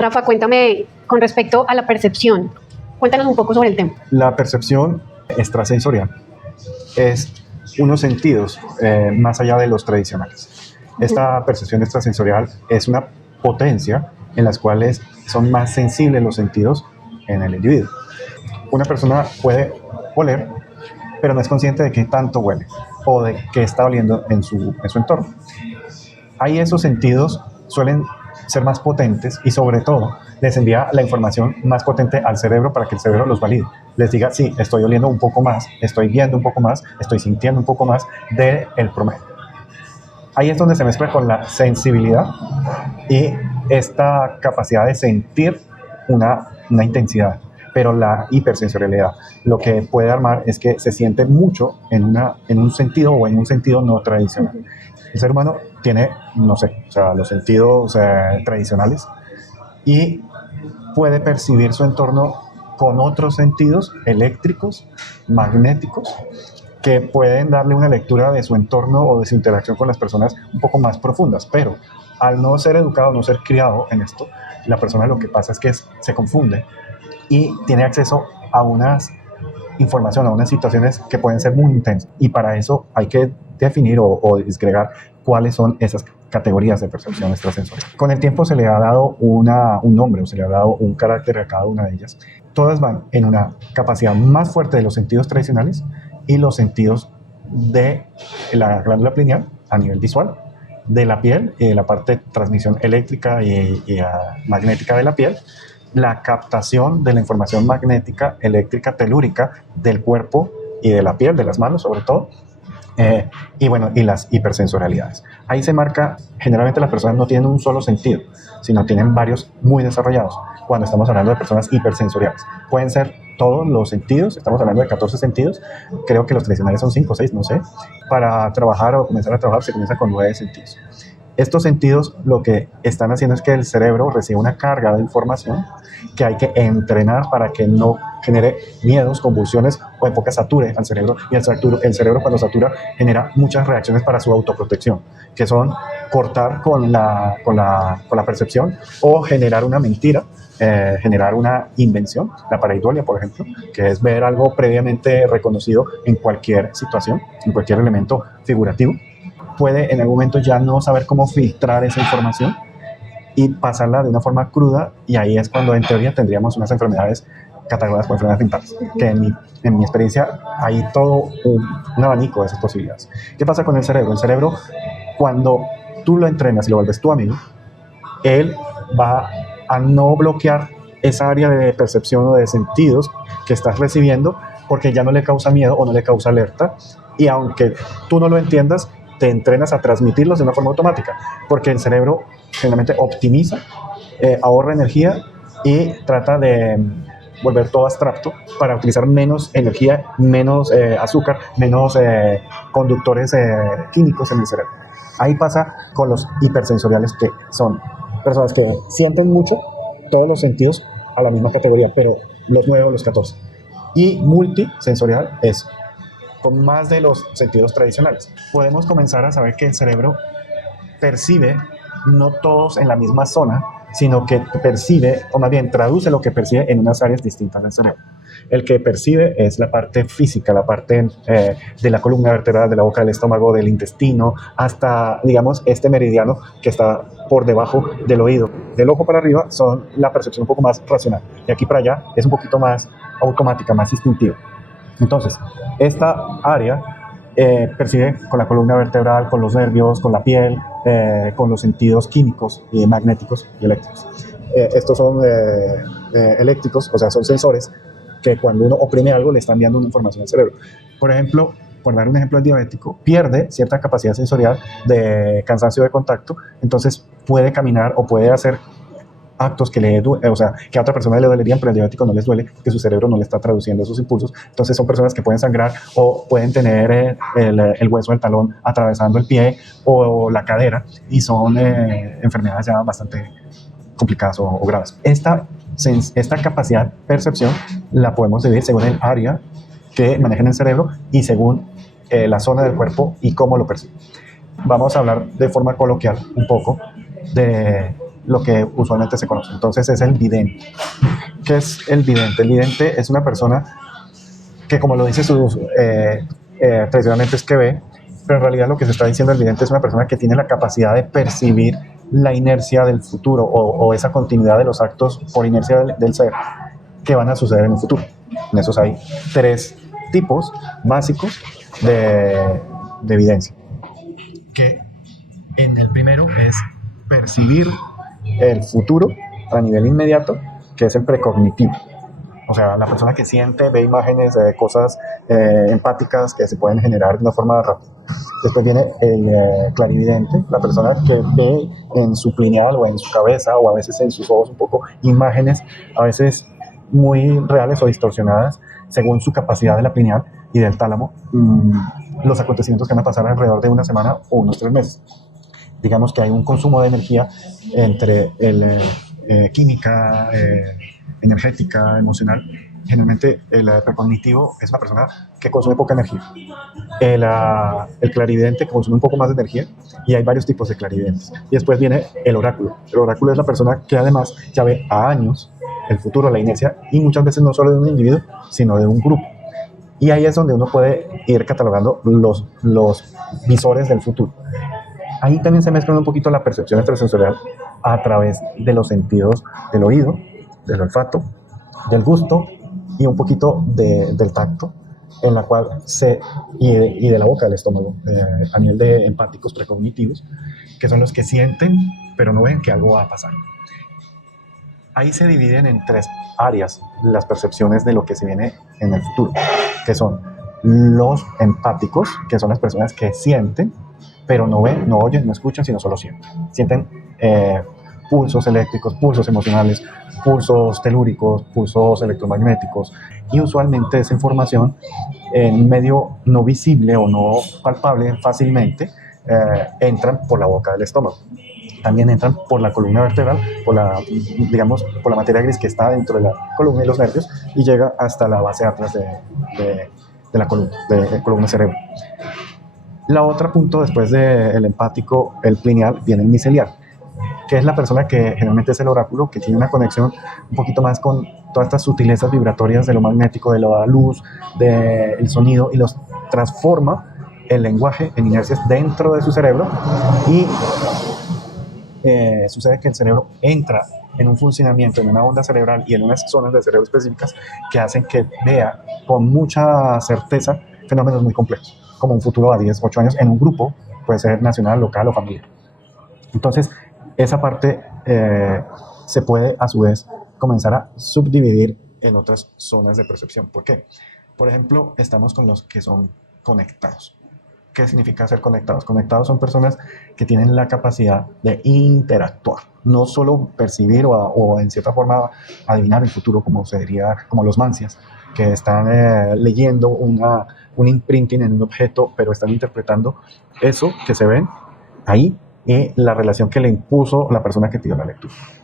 Rafa, cuéntame con respecto a la percepción. Cuéntanos un poco sobre el tema. La percepción extrasensorial es unos sentidos más allá de los tradicionales. Esta percepción extrasensorial es una potencia en las cuales son más sensibles los sentidos en el individuo. Una persona puede oler, pero no es consciente de qué tanto huele o de qué está oliendo en su entorno. Ahí esos sentidos suelen ser más potentes y sobre todo les envía la información más potente al cerebro para que el cerebro los valide. Les diga, sí, estoy oliendo un poco más, estoy viendo un poco más, estoy sintiendo un poco más del promedio. Ahí es donde se mezcla con la sensibilidad y esta capacidad de sentir una intensidad. Pero la hipersensorialidad lo que puede armar es que se siente mucho en un sentido o en un sentido no tradicional. El ser humano tiene, no sé, o sea, los sentidos tradicionales y puede percibir su entorno con otros sentidos eléctricos, magnéticos, que pueden darle una lectura de su entorno o de su interacción con las personas un poco más profundas. Pero al no ser educado, no ser criado en esto, la persona lo que pasa es que se confunde y tiene acceso a unas información, a unas situaciones que pueden ser muy intensas. Y para eso hay que definir o disgregar cuáles son esas categorías de percepción extrasensorial. Con el tiempo se le ha dado un nombre o se le ha dado un carácter a cada una de ellas. Todas van en una capacidad más fuerte de los sentidos tradicionales y los sentidos de la glándula pineal a nivel visual, de la piel y de la parte de transmisión eléctrica y magnética de la piel, la captación de la información magnética, eléctrica, telúrica del cuerpo y de la piel, de las manos sobre todo, y las hipersensorialidades. Ahí se marca, generalmente las personas no tienen un solo sentido, sino tienen varios muy desarrollados, cuando estamos hablando de personas hipersensoriales. Pueden ser todos los sentidos, estamos hablando de 14 sentidos, creo que los tradicionales son 5 o 6, no sé. Para trabajar o comenzar a trabajar se comienza con 9 sentidos. Estos sentidos lo que están haciendo es que el cerebro recibe una carga de información que hay que entrenar para que no genere miedos, convulsiones o en pocas sature al cerebro. Y el cerebro cuando satura genera muchas reacciones para su autoprotección, que son cortar con la percepción o generar una mentira, generar una invención, la pareidolia, por ejemplo, que es ver algo previamente reconocido en cualquier situación, en cualquier elemento figurativo. Puede en algún momento ya no saber cómo filtrar esa información y pasarla de una forma cruda, y ahí es cuando en teoría tendríamos unas enfermedades catalogadas como enfermedades mentales, que en mi experiencia hay todo un abanico de esas posibilidades. ¿Qué pasa con el cerebro? El cerebro, cuando tú lo entrenas y lo vuelves tu amigo, él va a no bloquear esa área de percepción o de sentidos que estás recibiendo porque ya no le causa miedo o no le causa alerta, y aunque tú no lo entiendas, te entrenas a transmitirlos de una forma automática, porque el cerebro generalmente optimiza, ahorra energía y trata de volver todo abstracto para utilizar menos energía, menos azúcar, menos conductores químicos en el cerebro. Ahí pasa con los hipersensoriales, que son personas que sienten mucho todos los sentidos a la misma categoría, pero los 9 o los 14. Y multisensorial es con más de los sentidos tradicionales. Podemos comenzar a saber que el cerebro percibe no todos en la misma zona, sino que percibe, o más bien traduce lo que percibe en unas áreas distintas del cerebro. El que percibe es la parte física, la parte de la columna vertebral, de la boca, del estómago, del intestino, hasta, digamos, este meridiano que está por debajo del oído. Del ojo para arriba son la percepción un poco más racional, y aquí para allá es un poquito más automática, más instintiva. Entonces, esta área percibe con la columna vertebral, con los nervios, con la piel, con los sentidos químicos y magnéticos y eléctricos. Estos son eléctricos, o sea, son sensores que cuando uno oprime algo le están enviando una información al cerebro. Por ejemplo, por dar un ejemplo, el diabético pierde cierta capacidad sensorial de cansancio de contacto, entonces puede caminar o puede hacer actos que que a otra persona le dolerían, pero al diabético no les duele porque su cerebro no le está traduciendo esos impulsos. Entonces son personas que pueden sangrar o pueden tener el hueso del talón atravesando el pie o la cadera, y son enfermedades ya bastante complicadas o graves. Esta capacidad de percepción la podemos dividir según el área que maneja en el cerebro y según la zona del cuerpo y cómo lo percibe. Vamos a hablar de forma coloquial un poco de lo que usualmente se conoce. Entonces es el vidente. ¿Qué es el vidente? El vidente es una persona que, como lo dice tradicionalmente, es que ve, pero en realidad lo que se está diciendo el vidente es una persona que tiene la capacidad de percibir la inercia del futuro o esa continuidad de los actos por inercia del ser que van a suceder en el futuro. En esos hay 3 tipos básicos de evidencia. Que en el primero es percibir el futuro a nivel inmediato, que es el precognitivo. O sea, la persona que siente, ve imágenes, cosas empáticas que se pueden generar de una forma rápida. Después viene el clarividente, la persona que ve en su pineal o en su cabeza o a veces en sus ojos un poco imágenes, a veces muy reales o distorsionadas según su capacidad de la pineal y del tálamo, los acontecimientos que van a pasar alrededor de una semana o unos 3 meses. Digamos que hay un consumo de energía entre química, energética, emocional. Generalmente el precognitivo es una persona que consume poca energía. El clarividente consume un poco más de energía y hay varios tipos de clarividentes. Y después viene el oráculo. El oráculo es la persona que además ya ve a años el futuro, la inercia, y muchas veces no solo de un individuo, sino de un grupo. Y ahí es donde uno puede ir catalogando los visores del futuro. Ahí también se mezcla un poquito la percepción extrasensorial a través de los sentidos del oído, del olfato, del gusto y un poquito del tacto, en la cual y de la boca, del estómago, a nivel de empáticos precognitivos, que son los que sienten pero no ven que algo va a pasar. Ahí se dividen en 3 áreas las percepciones de lo que se viene en el futuro, que son los empáticos, que son las personas que sienten, pero no ven, no oyen, no escuchan, sino solo sienten. Sienten pulsos eléctricos, pulsos emocionales, pulsos telúricos, pulsos electromagnéticos, y usualmente esa información en un medio no visible o no palpable fácilmente entran por la boca del estómago. También entran por la columna vertebral, por la materia gris que está dentro de la columna y los nervios, y llega hasta la base atrás de la columna cerebro. La otra punto después del empático, el pineal, viene el micelial, que es la persona que generalmente es el oráculo, que tiene una conexión un poquito más con todas estas sutilezas vibratorias de lo magnético, de la luz, del sonido, y los transforma el lenguaje en inercias dentro de su cerebro, y sucede que el cerebro entra en un funcionamiento, en una onda cerebral y en unas zonas del cerebro específicas que hacen que vea con mucha certeza fenómenos muy complejos, como un futuro a 10, 8 años en un grupo, puede ser nacional, local o familiar. Entonces, esa parte se puede a su vez comenzar a subdividir en otras zonas de percepción. ¿Por qué? Por ejemplo, estamos con los que son conectados. ¿Qué significa ser conectados? Conectados son personas que tienen la capacidad de interactuar, no solo percibir o en cierta forma adivinar el futuro, como se diría, como los mancias, que están leyendo un imprinting en un objeto, pero están interpretando eso que se ven ahí y la relación que le impuso la persona que dio la lectura.